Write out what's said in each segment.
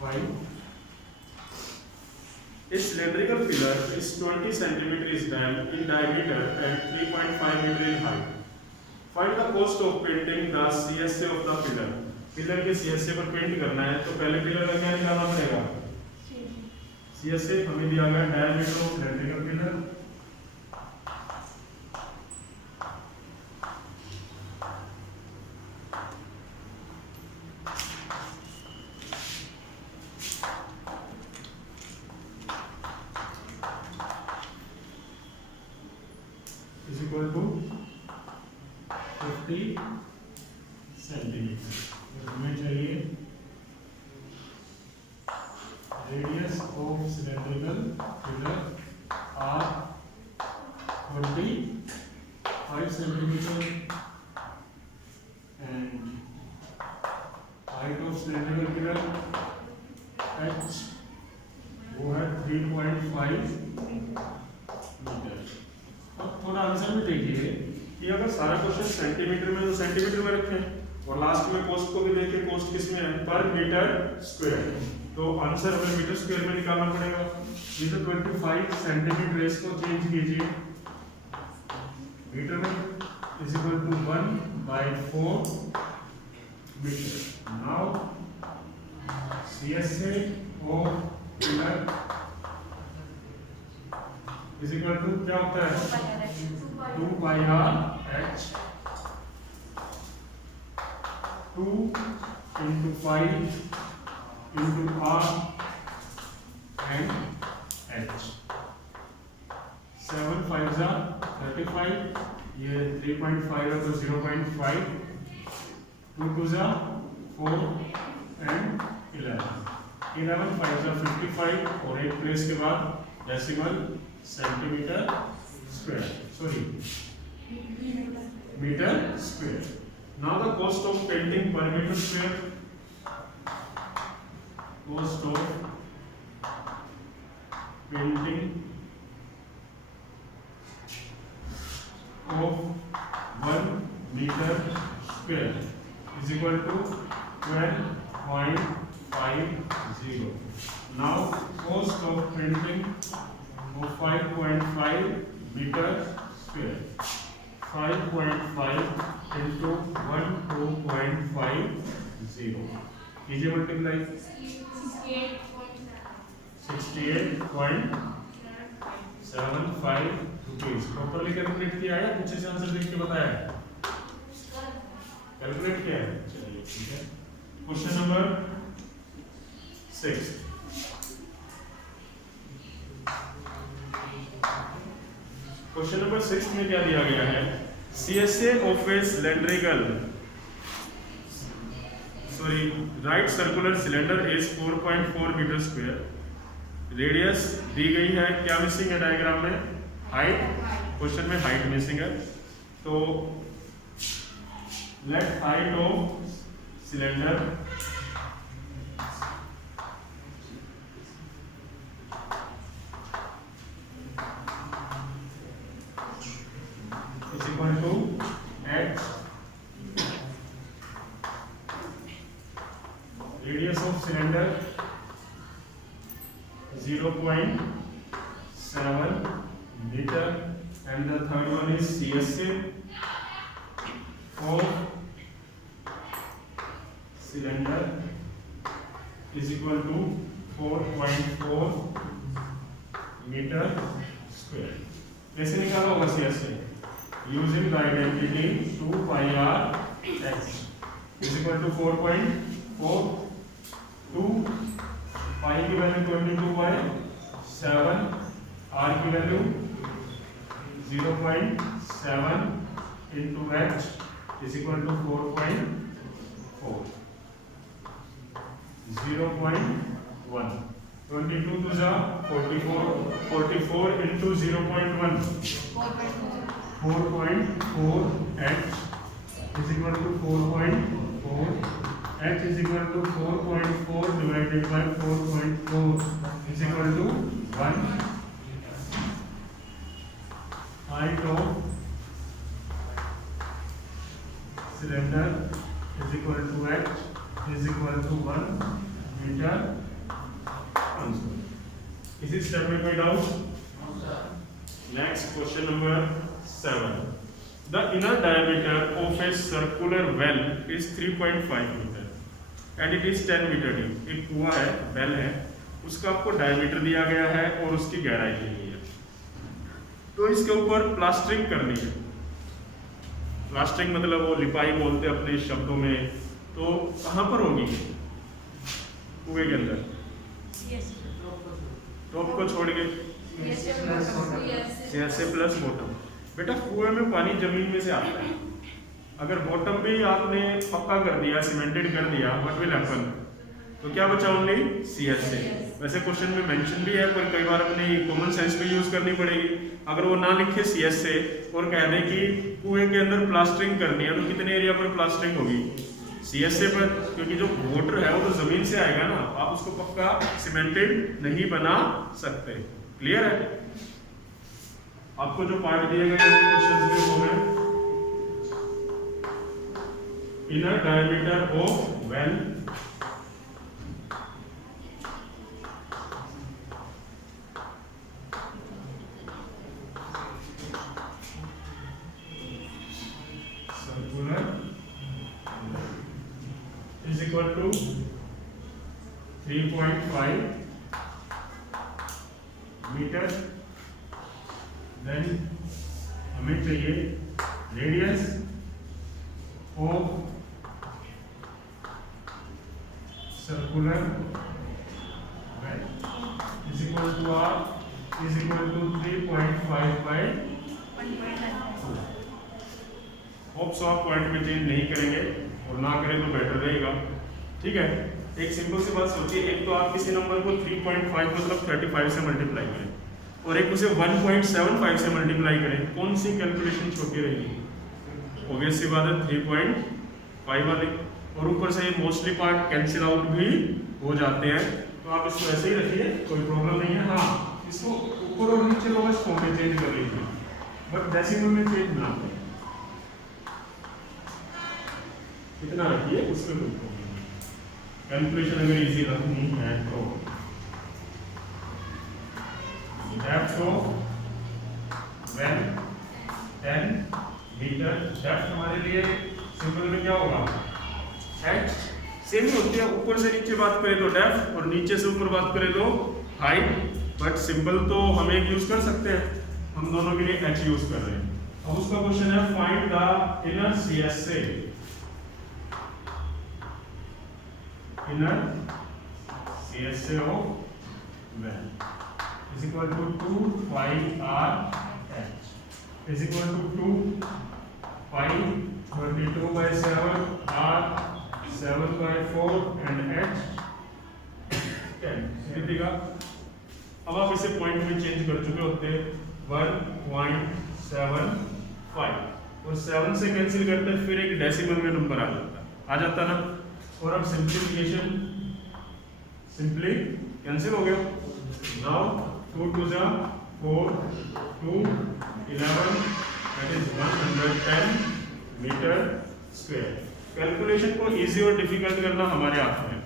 5. A cylindrical pillar is 20 centimeter is in diameter and 3.5 meter in height. Find the cost of painting the CSA of the pillar. Pillar के CSA पर paint करना है तो पहले pillar का क्या निकालना पड़ेगा? CSA हमें दिया गया diameter of cylindrical pillar is equal to 50 centimetre. हमें चाहिए radius of cylindrical pillar r 25 centimetre and height of cylindrical pillar h वो है 3.5 मीटर। अब थोड़ा आंसर में देखिए कि अगर सारा क्वेश्चन सेंटीमीटर में तो सेंटीमीटर में रखें और लास्ट में कोस्ट को भी देखिए, कोस्ट किस में है? पर मीटर स्क्वायर। तो आंसर हमें मीटर स्क्वायर में निकालना पड़ेगा। ये तो 25 सेंटीमीटर, इसको चेंज कीजिए मीटर में is equal to 1/4 metre. Now CSA of pillar is equal to क्या होता है? 2πr/h 2 into 5 into r and h 7 5s are 35 ये 3.5 है तो 0.5 2 2s are 4 and 11 5s are 55 और एक प्लेस के बाद decimal centimetre square metre square. Now the cost of painting per meter square. Cost of painting of 1 meter square is equal to 12.50. Now cost of painting of 5.5 meter square. 5.5 into 12.50. Easy multiply. 68.75 rupees. Properly calculate किया है? पीछे से answer देख के बताया है? Calculate किया है? चलिए ठीक है। Question number 6। क्वेश्चन नंबर 6 में क्या दिया गया है? CSA of a cylindrical right circular cylinder is 4.4 metre square. Radius दी गई है, क्या मिसिंग है डायग्राम में? हाइट। क्वेश्चन में हाइट मिसिंग है तो let height of cylinder is equal to h radius of cylinder 0.7 meter and the third one is CSA of cylinder is equal to 4.4 meter square। कैसे निकाला होगा CSA? Using the identity 2πr/h is equal to 4.4 2 pi की value 22/7 r की value 0.7 into h is equal to 4.4 0.1 22 to the 44 into 0.1 4.4 h is equal to 4.4 h is equal to 4.4 divided by 4.4 is equal to 1 height of cylinder is equal to h is equal to 1 meter इसी step में कोई doubt? Next question number 7. The inner diameter of a circular well is 3.5 meter and it is 10 meter deep. एक कुआं है, well है, उसका आपको diameter दिया गया है और उसकी गहराई दी गई है. तो इसके ऊपर प्लास्टरिंग करनी है. प्लास्टरिंग मतलब वो लिपाई बोलते हैं अपने शब्दों में. तो कहाँ पर होगी? कुएं के अंदर. टॉप को छोड़ के CSA प्लस बॉटम. बेटा कुएं में पानी जमीन में से आता है. अगर बॉटम भी आपने पक्का कर दिया, सीमेंटेड कर दिया, व्हाट विल हैपन? तो क्या बचा? Only CSA. वैसे क्वेश्चन में मेंशन भी है, पर कई बार अपनी कॉमन सेंस भी यूज करनी पड़ेगी. अगर वो ना लिखे CSA और कह दे कि कुएं के अंदर प्लास्टरिंग करनी है, तो कितने एरिया पर प्लास्टरिंग होगी? CSA पर, क्योंकि जो वाटर है वो तो जमीन से आएगा ना. आप उसको पक्का सीमेंटेड नहीं बना सकते. क्लियर है? आपको जो पार्ट दिए गए क्वेश्चन में वो है inner diameter of well circular is equal to 3.5 metre. Then हमें चाहिए radius of circular well is equal to R is equal to 3.5 by 1.2. Hopes आप पॉइंट में चेंज नहीं करेंगे, और ना करें तो बेटर रहेगा. ठीक है? एक सिंपल सी बात सोचिए. एक तो आप किसी नंबर को 3.5 मतलब 35 से मल्टीप्लाई करें, और एक उसे 1.75 से मल्टीप्लाई करें. कौन सी कैलकुलेशन छोटी रहेगी? ऑब्वियस सी बात है 3.5 वाली. और ऊपर से ये मोस्टली पार्ट कैंसिल आउट भी हो जाते हैं. तो आप इसको ऐसे ही रखिए, कोई प्रॉब्लम नहीं है. हाँ, इसको ऊपर और नीचे लोएस्ट फॉर्म में चेंज कर लीजिए, बट डेसिमल में चेंज ना करें. इतना रखिए, उसमें कोई प्रॉब्लम नहीं. कैलकुलेशन अगर इजी रखनी है तो depth of well 10 metre. Depth हमारे लिए सिंपल में क्या होगा? H. सेम ही होती है. ऊपर से नीचे बात करें तो डेप्थ, और नीचे से ऊपर बात करें तो हाइट. बट सिंबल तो हम एक यूज कर सकते हैं, हम दोनों के लिए H यूज कर रहे हैं. अब उसका क्वेश्चन है find the inner CSA. Inner CSA of well is equal to 2 pi R H is equal to 2 pi 22 by 7 R 7 by 4 and H 10. दिखेगा. अब आप इसे पॉइंट में चेंज कर चुके होते. 1.75 और 7 से कैंसिल करते फिर एक डेसिमल में नंबर आ जाता ना. और अब सिंप्लीफिकेशन सिंपली कैंसिल हो गया. Now 2 to 4 2 11 that is 110 metre square. Calculation को इजी और डिफिकल्ट करना हमारे हाथ में.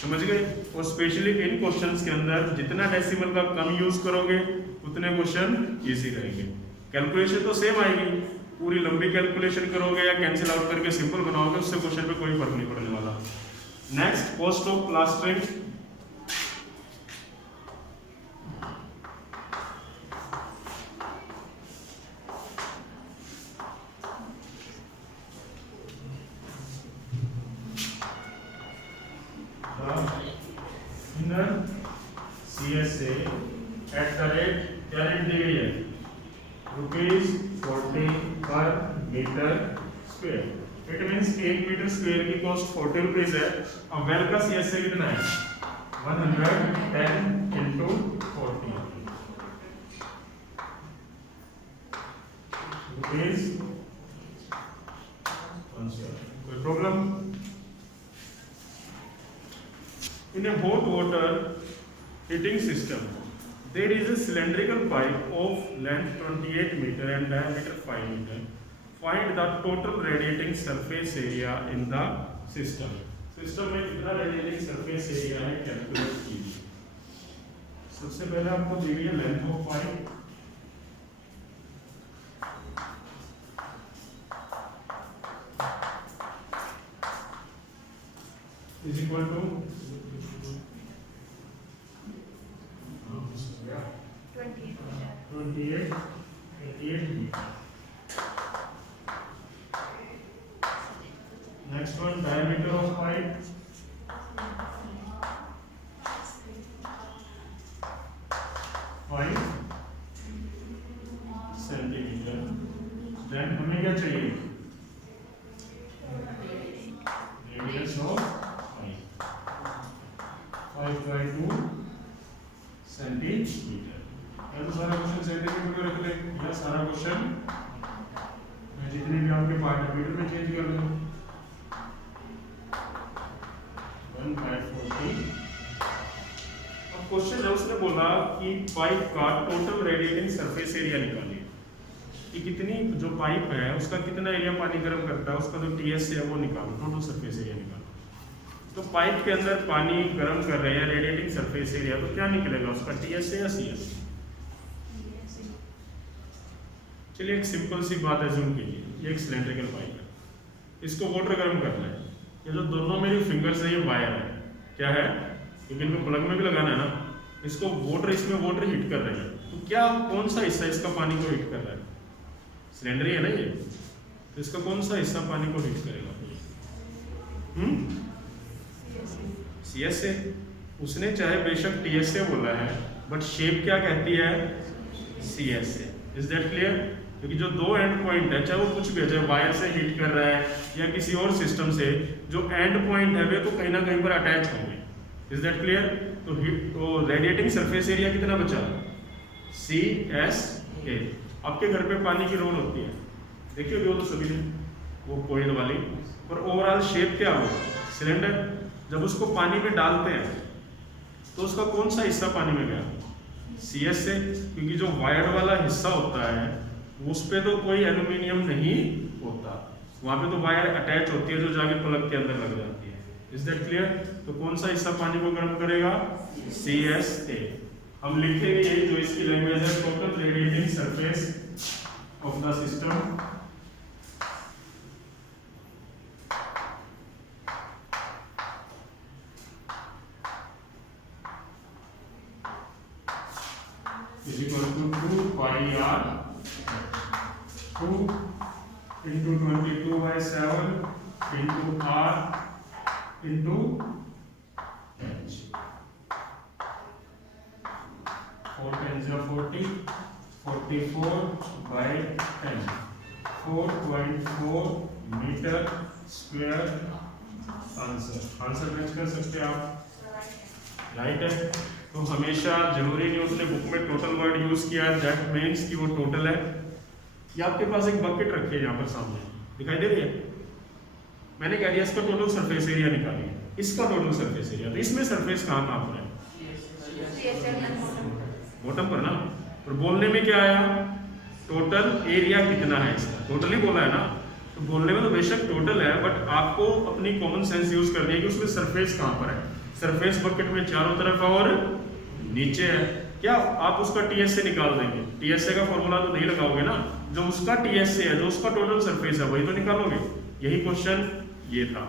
समझ गए? और स्पेशली इन क्वेश्चंस के अंदर जितना डेसिमल का कम यूज करोगे उतने क्वेश्चन इजी रहेंगे. कैलकुलेशन तो सेम आएगी. पूरी लंबी कैलकुलेशन करोगे या कैंसिल आउट करके सिंपल बनाओगे, उससे क्वेश्चन पे कोई फर्क नहीं पड़ने वाला. Next, cost of plastering. inner CSA at the rate क्या रेट दी गई है? ₹40 per meter square. It means 1 metre square की कॉस्ट 40 रुपीज है. अब वेल का CSA कितना है? 110 into 40 रुपीज. कोई problem? In a hot water heating system, there is a cylindrical pipe of length 28 meter and diameter 5 meter. Find the total radiating surface area in the system. System में कितना radiating surface area है calculate कीजिए. सबसे पहले आपको दी गई है length of pipe, is equal to 28 metre. Next one diameter of pipe, 5 centimetre. Then हमें क्या चाहिए, रेडियस ऑफ पाइप 5/2 सेंटीमीटर। या तो सारा क्वेश्चन सेंटीमीटर में रख ले, या सारा क्वेश्चन मैं जितने भी आपके पार्ट है मीटर में चेंज कर दूं। 1/40। अब क्वेश्चन है, उसने बोला कि पाइप का टोटल रेडिएटिंग सरफेस एरिया निकालिए कि कितनी जो पाइप है उसका कितना एरिया पानी गर्म करता है, उसका जो टीएस है वो निकालो, टोटल सरफेस एरिया निकालो। तो पाइप के अंदर पानी गर्म कर रहे हैं, रेडिएटिंग सरफेस एरिया, तो क्या निकलेगा उसका, टीएस या सीएस? चलिए एक सिंपल सी बात एज्यूम कीजिए, ये एक सिलेंड्रिकल पाइप है, इसको वाटर गर्म करना है। ये जो दोनों मेरी फिंगर्स है ये वायर है, क्या है, क्योंकि इनको प्लग में भी लगाना है ना, इसको वाटर, इसमें वाटर हीट कर रहे हैं। तो क्या कौन सा हिस्सा इसका पानी को हीट कर रहा है, सिलेंडर ही है ना ये, तो इसका कौन सा हिस्सा पानी को हीट करेगा, सीएस से। उसने चाहे बेशक टीएस से बोला है, बट शेप क्या कहती है, सीएस से। Is that clear? क्योंकि जो दो एंड पॉइंट है, चाहे वो कुछ भी है, चाहे वायर से हीट कर रहा है या किसी और सिस्टम से, जो एंड पॉइंट है वे तो कहीं ना कहीं पर अटैच होंगे। Is that clear? तो रेडिएटिंग सरफेस एरिया कितना बचा, CSA। आपके घर पे पानी की रोड होती है, देखिए वो तो सभी ने, वो कोयल वाली, और ओवरऑल शेप क्या हो, सिलेंडर। जब उसको पानी में डालते हैं तो उसका कौन सा हिस्सा पानी में गया, CS से, क्योंकि जो वायर वाला हिस्सा होता है उस पे तो कोई एल्यूमिनियम नहीं होता, वहां पे तो वायर अटैच होती है जो जाके प्लग के अंदर लग जाती है। Is that clear? तो कौन सा हिस्सा पानी को गर्म करेगा, CSA। हम लिखेंगे यही जो इसकी लैंग्वेज है, total radiating surface of the system is equal to 2 pi r 2 into 22/7 into r into h। 4 10 40, 44/10, 4.4 metre square. Answer match कर सकते हैं आप, राइट है। तो हमेशा जरूरी नहीं उसने बुक में टोटल वर्ड यूज किया दैट मीन्स कि वो टोटल है। ये आपके पास एक बकेट रखी है यहाँ पर सामने, दिखाई दे रही है, मैंने कह दिया इसका टोटल सरफेस एरिया निकालिए, इसका टोटल सरफेस एरिया, तो इसमें सरफेस कहाँ पर है, बॉटम पर ना। और बोलने में क्या आया, टोटल एरिया कितना है इसका, टोटल ही बोला है ना, तो बोलने में तो बेशक टोटल है, बट आपको अपनी कॉमन सेंस यूज करनी है कि उसमें सरफेस कहाँ पर है। सरफेस बकेट में चारों तरफ और नीचे है, क्या आप उसका टीएस से निकाल देंगे, टीएसए का फॉर्मूला तो नहीं लगाओगे ना, जो उसका टीएसए है, जो उसका टोटल सरफेस है वही तो निकालोगे। यही क्वेश्चन ये था।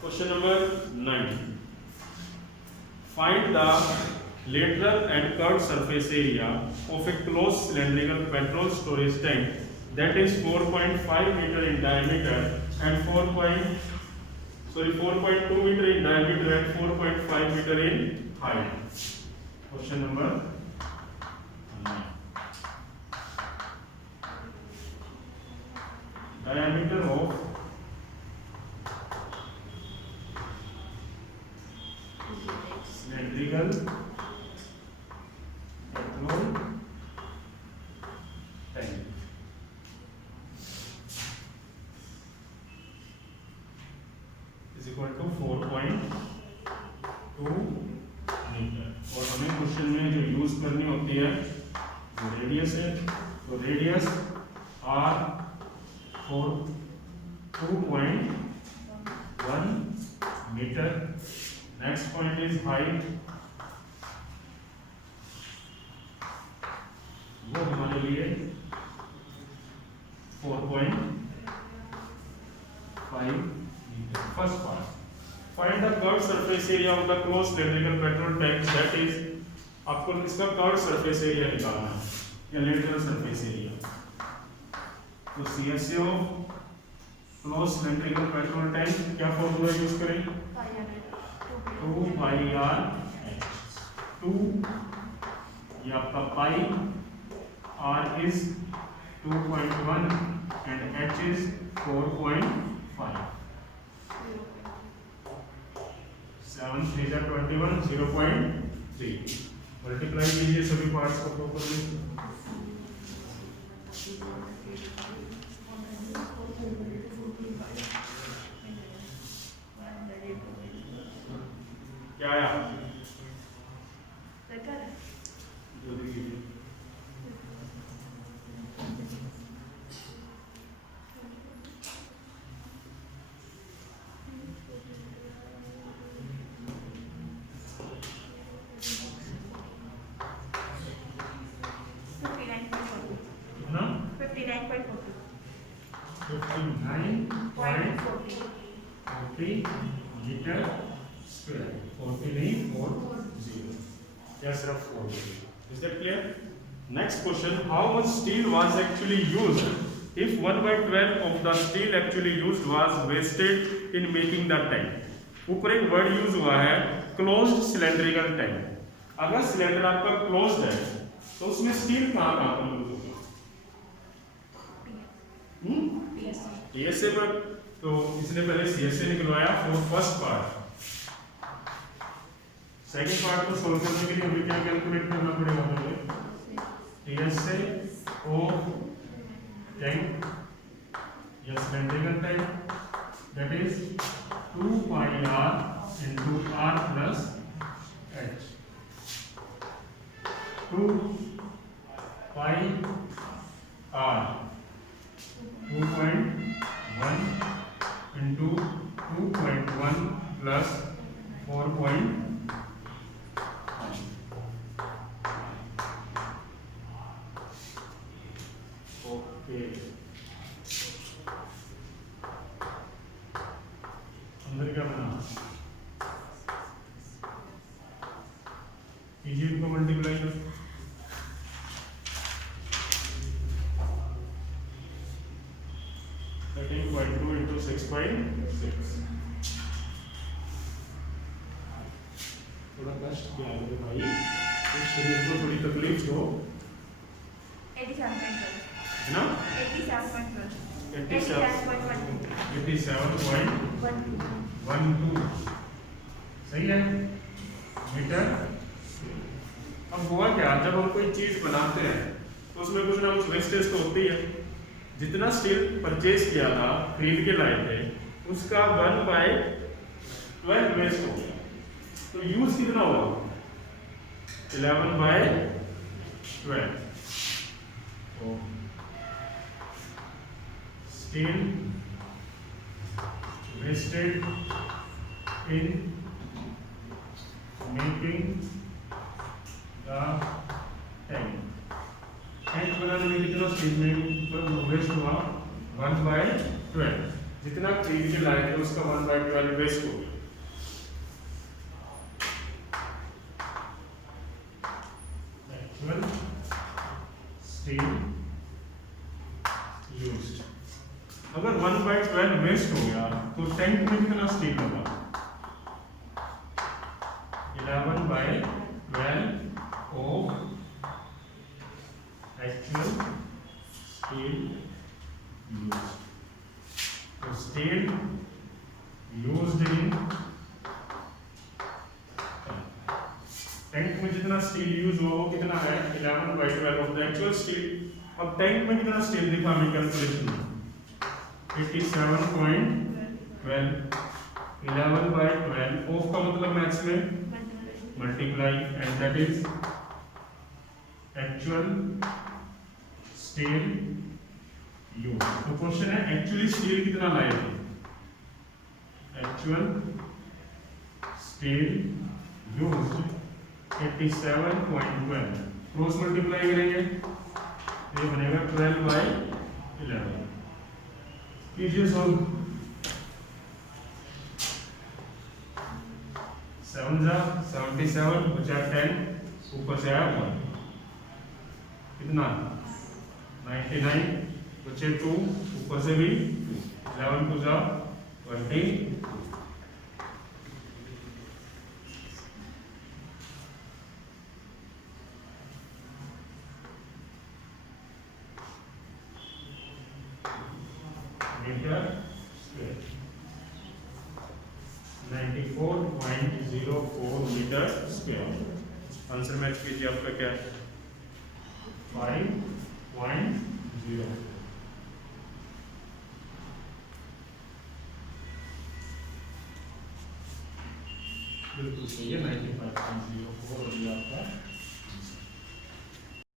Question number 9, find the lateral and curved surface area of a closed cylindrical petrol storage tank that is 4.5 meter in diameter and 4.2 meter in diameter and 4.5 meter in height. Question number 9. Diameter of cylindrical petrol tank is equal to 4.2 metre. और हमें question में जो use करनी होती है वो radius है, तो radius r 2.1 metre. Next point is height वो हमारे लिए 4.5 metre. First part, find the curve surface area of the close cylindrical petrol tank, that is आपको इसका कर्व सरफेस एरिया निकालना है या लेटरल सरफेस एरिया। तो CSA close cylindrical petrol tank क्या फॉर्मूला यूज करें? 2πr, 2 ये आपका पाई, r is 2.1 and h is 4.5। 7 3 जा 21, 0.3 मल्टीप्लाई कीजिए सभी पार्ट्स को प्रॉपर्ली। क्या आया? जल्दी कीजिए। कितना? 59.40 मीटर स्क्वायर। 40 नहीं 40, या सिर्फ 40। Is that clear? Next question, how much steel was actually used if 1/12 of the steel actually used was wasted in making the tank? ऊपर एक वर्ड यूज हुआ है क्लोज्ड सिलेंड्रिकल टैंक। अगर सिलेंडर आपका closed है तो उसमें स्टील कहाँ कहाँ पर यूज होगा? PSA पर। तो इसने पहले CSA निकलवाया for first part. Second part को सोल्व करने के लिए हमें क्या कैलकुलेट करना पड़ेगा? हमें PSA ओ टैंक या cylindrical tank, that is 2πr into r plus h। 2πr 2.1 into 2.1 plus 4.5। Okay, अंदर क्या बना? कीजिए इनको मल्टीप्लाई कर। 13.2 into 6.6। थोड़ा कष्ट किया मेरे भाई, इस शरीर को थोड़ी तकलीफ हो, है ना? 87.12 सही है मीटर। अब हुआ क्या, जब हम कोई चीज बनाते हैं तो उसमें कुछ ना कुछ वेस्टेज तो होती है। जितना स्टील परचेज किया था, खरीद के लाए थे, उसका 1/12 वेस्ट हो गया। तो यूज कितना होगा? 11/12। तो steel wasted in making the tank। Tank बनाने में कितना स्टील में वेस्ट हुआ? 1/12। जितना खरीद के लाए थे उसका 1/12 वेस्ट हो गया। Actual steel used. अगर 1/12 वेस्ट हो गया तो टैंक में कितना स्टील होगा? 11/12 ऑफ एक्चुअल स्टील यूज्ड। तो स्टील यूज्ड इन टैंक में जितना स्टील यूज हुआ वो कितना है? 11/12 ऑफ द एक्चुअल स्टील। अब टैंक में कितना स्टील दिखा हमें कैलकुलेशन में? 87.12। 11/12 ऑफ का मतलब मैथ्स में multiply, and that is actual steel use. तो क्वेश्चन है एक्चुअली स्टील कितना लाए थे? Actual steel used 87.12। Cross multiply करेंगे ये बनेगा 12/11। कीजिए सॉल्व। 7 जा 77 बचा 10 ऊपर से आया 1 कितना 99 बचे 2 ऊपर से भी 11 2 जा 20 metre square 94.04 metre square. Answer match कीजिए आपका क्या है 5.0। बिल्कुल सही है 95.0।